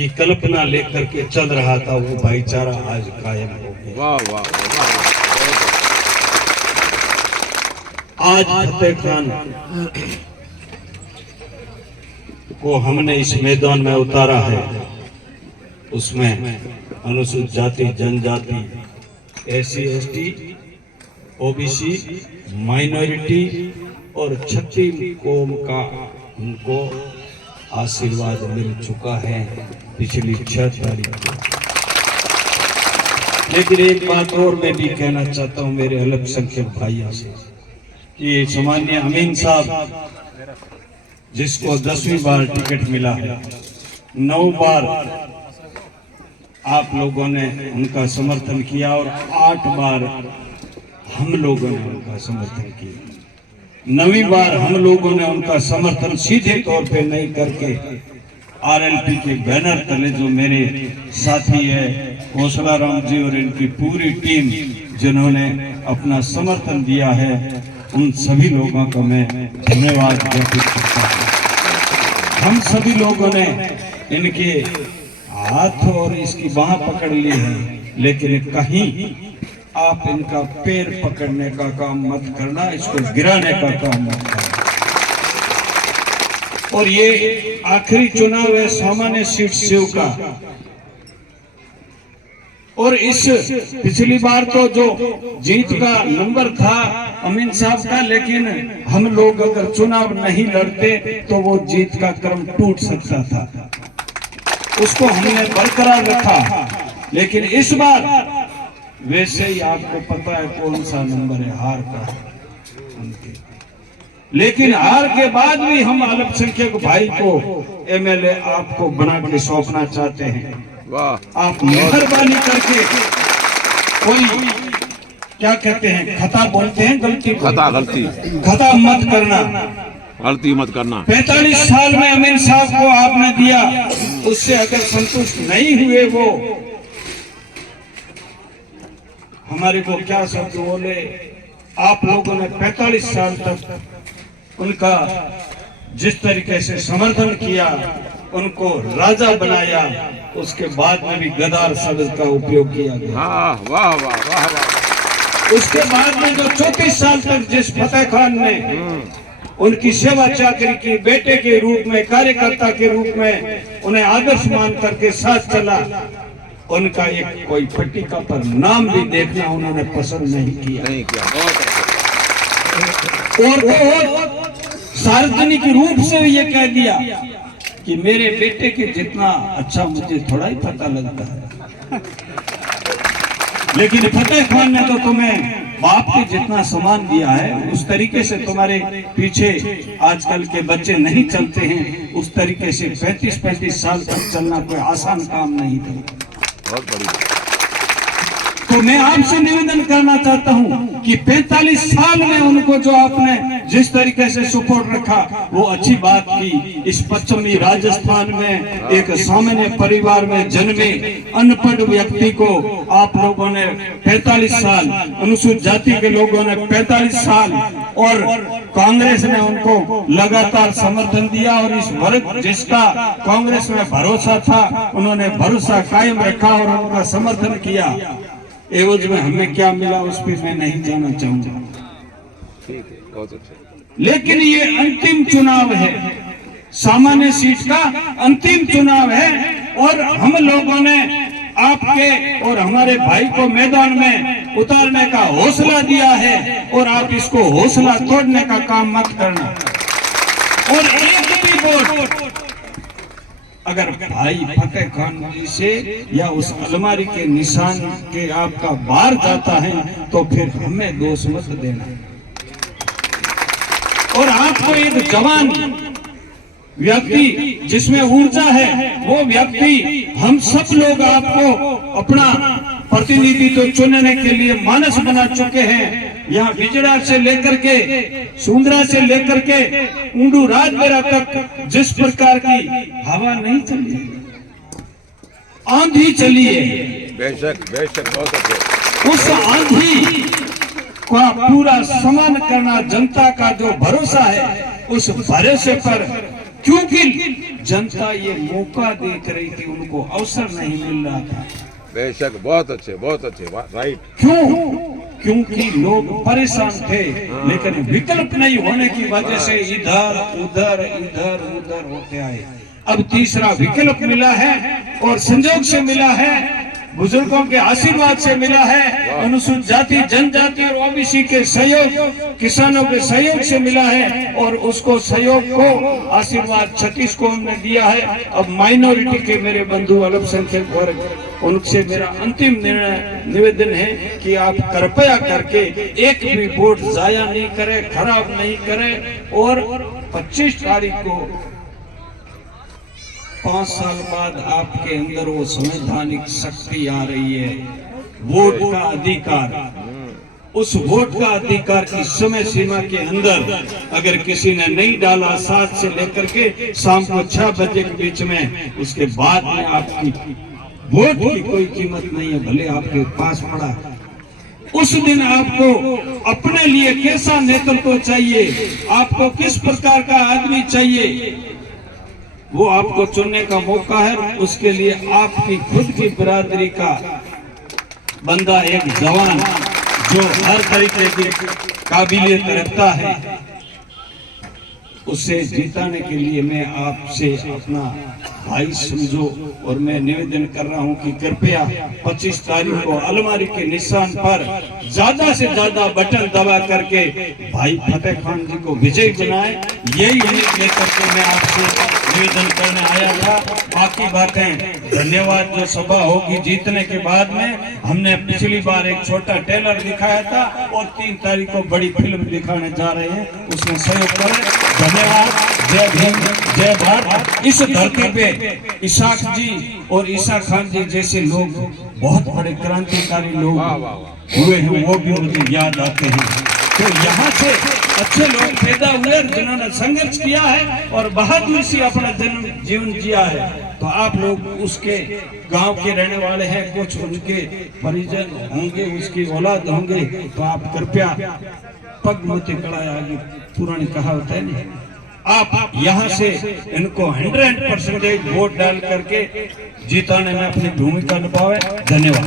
की कल्पना लेकर के चल रहा था, वो भाईचारा आज कायम हो गया। वाह वाह वाह। आज फतेह खान को हमने इस मैदान में उतारा है, उसमें अनुसूचित जाति, जनजाति, SC ST, OBC, माइनॉरिटी और छठी कौम का उनको आशीर्वाद मिल चुका है पिछली 6 तारीख को। लेकिन एक बात और मैं भी कहना चाहता हूं मेरे अल्पसंख्यक भाइयों से कि सामान्य अमीन साहब जिसको 10वीं बार टिकट मिला है, 9 बार आप लोगों ने उनका समर्थन किया और 8 बार हम लोगों ने उनका समर्थन किया। 9वीं बार हम लोगों ने उनका समर्थन सीधे तौर पे नहीं करके RLP के बैनर तले जो मेरे साथी है हौसला राम जी और इनकी पूरी टीम जिन्होंने अपना समर्थन दिया है, उन सभी लोगों का मैं धन्यवाद ज्ञापित करता हूँ। हम सभी लोगों ने इनके हाथ और इसकी बाह पकड़ ली है, लेकिन कहीं आप इनका पैर पकड़ने का काम मत करना, इसको गिराने का काम मत करना। और ये आखिरी चुनाव है सामान्य सीट शिव का, और इस पिछली बार तो जो जीत का नंबर था अमीन साहब का, लेकिन हम लोग अगर चुनाव नहीं लड़ते तो वो जीत का क्रम टूट सकता था, उसको हमने बरकरार रखा। लेकिन इस बार वैसे ही आपको पता है कौन सा नंबर है हार का उनके, लेकिन हार के बाद भी हम अल्पसंख्यक भाई को MLA आपको बना के सौंपना चाहते हैं। वाह। आप मेहरबानी करके, कोई क्या कहते हैं, खता बोलते हैं, गलती खता मत करना, गलती मत करना। 45 साल में अमीन साहब को आपने दिया, उससे अगर संतुष्ट नहीं हुए वो हमारे को क्या शब्द बोले, आप लोगों ने 45 साल तक उनका जिस तरीके से समर्थन किया, उनको राजा बनाया, उसके बाद में भी गद्दार शब्द का उपयोग किया गया। वाह वाह वाह वाह। उसके बाद में जो 34 साल तक जिस फतेह खान ने उनकी सेवा चाकरी की, बेटे के रूप में, कार्यकर्ता के रूप में उन्हें आदर्श मान करके साथ चला, उनका एक कोई पट्टिका पर नाम भी देखना उन्होंने पसंद नहीं किया। और सार्वजनिक रूप से ये कह दिया कि मेरे बेटे के जितना अच्छा मुझे थोड़ा ही पता लगता है, लेकिन फतेह खान ने तो तुम्हें बाप के जितना सम्मान दिया है, उस तरीके से तुम्हारे पीछे आजकल के बच्चे नहीं चलते हैं, उस तरीके से 35-35 साल तक चलना कोई आसान काम नहीं था। बहुत बढ़िया। तो मैं आपसे निवेदन करना चाहता हूं कि 45 साल में उनको जो आपने जिस तरीके से सपोर्ट रखा, वो अच्छी बात की। इस पश्चिमी राजस्थान में एक सामान्य परिवार में जन्मे अनपढ़ व्यक्ति को आप लोगों ने 45 साल, अनुसूचित जाति के लोगों ने 45 साल, और कांग्रेस ने उनको लगातार समर्थन दिया, और इस वर्ग जिसका कांग्रेस में भरोसा था, उन्होंने भरोसा कायम रखा और उनका समर्थन किया। एवज में हमें क्या मिला उस पर मैं नहीं जाना चाहूंगा, लेकिन ये अंतिम चुनाव है, सामान्य सीट का अंतिम चुनाव है, और हम लोगों ने आपके और हमारे भाई को मैदान में उतारने का हौसला दिया है, और आप इसको हौसला तोड़ने का काम मत करना। और एक भी वोट अगर भाई फतेह खान जी से या उस अलमारी के निशान के आपका बाहर जाता है तो फिर हमें दोष मत देना। और आपको एक जवान व्यक्ति जिसमें ऊर्जा है, वो व्यक्ति हम सब लोग आपको अपना प्रतिनिधि तो चुनने के लिए मानस बना चुके हैं। यहाँ बिजड़ा से लेकर के सुंदरा से लेकर के ऊंडू राजबेरा तक जिस प्रकार की हवा नहीं चली, आंधी चली है, बेशक बेशक बहुत अच्छे। उस आंधी का पूरा सम्मान करना, जनता का जो भरोसा है, उस भरोसे पर, क्योंकि जनता ये मौका देख रही थी, उनको अवसर नहीं मिल रहा था। बेशक, बहुत अच्छे, राइट। क्यों? क्योंकि लोग परेशान थे, लेकिन विकल्प नहीं होने की वजह से इधर उधर होते आए। अब तीसरा विकल्प मिला है और संजोग से मिला है, बुजुर्गों के आशीर्वाद से मिला है, अनुसूचित जाति जनजाति और ओबीसी के सहयोग, किसानों के सहयोग से मिला है और उसको सहयोग को आशीर्वाद छत्तीस को हमने दिया है। अब माइनॉरिटी के मेरे बंधु अल्पसंख्यक वर्ग, उनसे मेरा अंतिम निर्णय निवेदन है कि आप कृपया करके एक भी वोट जाया नहीं करें, खराब नहीं करें और 25 तारीख को 5 साल बाद आपके अंदर वो संवैधानिक शक्ति आ रही है, वोट का अधिकार। उस वोट का अधिकार की समय सीमा के अंदर अगर किसी ने नहीं डाला 7 से लेकर के शाम को 6 बजे के बीच में, उसके बाद में आपकी वोट की कोई कीमत नहीं है, भले आपके पास पड़ा। उस दिन आपको अपने लिए कैसा नेतृत्व चाहिए, आपको किस प्रकार का आदमी चाहिए, वो आपको चुनने का मौका है। उसके लिए आपकी खुद की बिरादरी का बंदा, एक जवान जो हर तरीके की काबिलियत रखता है, उसे जिताने के लिए मैं आपसे अपना भाई समझो और मैं निवेदन कर रहा हूं कि कृपया 25 तारीख को अलमारी के निशान पर ज्यादा से ज्यादा बटन दबा करके भाई फतेह खान जी को विजयी बनाएं। यही उम्मीद लेकर के मैं आपसे निवेदन करने आया था। बाकी बातें धन्यवाद। जो सभा होगी जीतने के बाद में, हमने पिछली बार एक छोटा ट्रेलर दिखाया था और 3 तारीख को बड़ी फिल्म दिखाने जा रहे हैं, उसमें सहयोग करें। धन्यवाद। जय भीम, जय भारत। इस धरती पे इसाक जी और ईसा खान जी जैसे लोग, बहुत बड़े क्रांतिकारी लोग हुए हैं, वो भी मुझे याद आते हैं। तो यहाँ से अच्छे लोग पैदा हुए जिन्होंने संघर्ष किया है और बहादुरी से अपना जन्म जीवन जिया है। तो आप लोग उसके गांव के रहने वाले हैं, कुछ उनके परिजन होंगे, उसकी औलाद होंगे, तो आप कृपया पग मत कड़ाया, आगे पुरानी कहावत है नहीं, आप यहाँ से इनको 100% वोट डाल करके जिताने में अपनी भूमिका निभावे। धन्यवाद।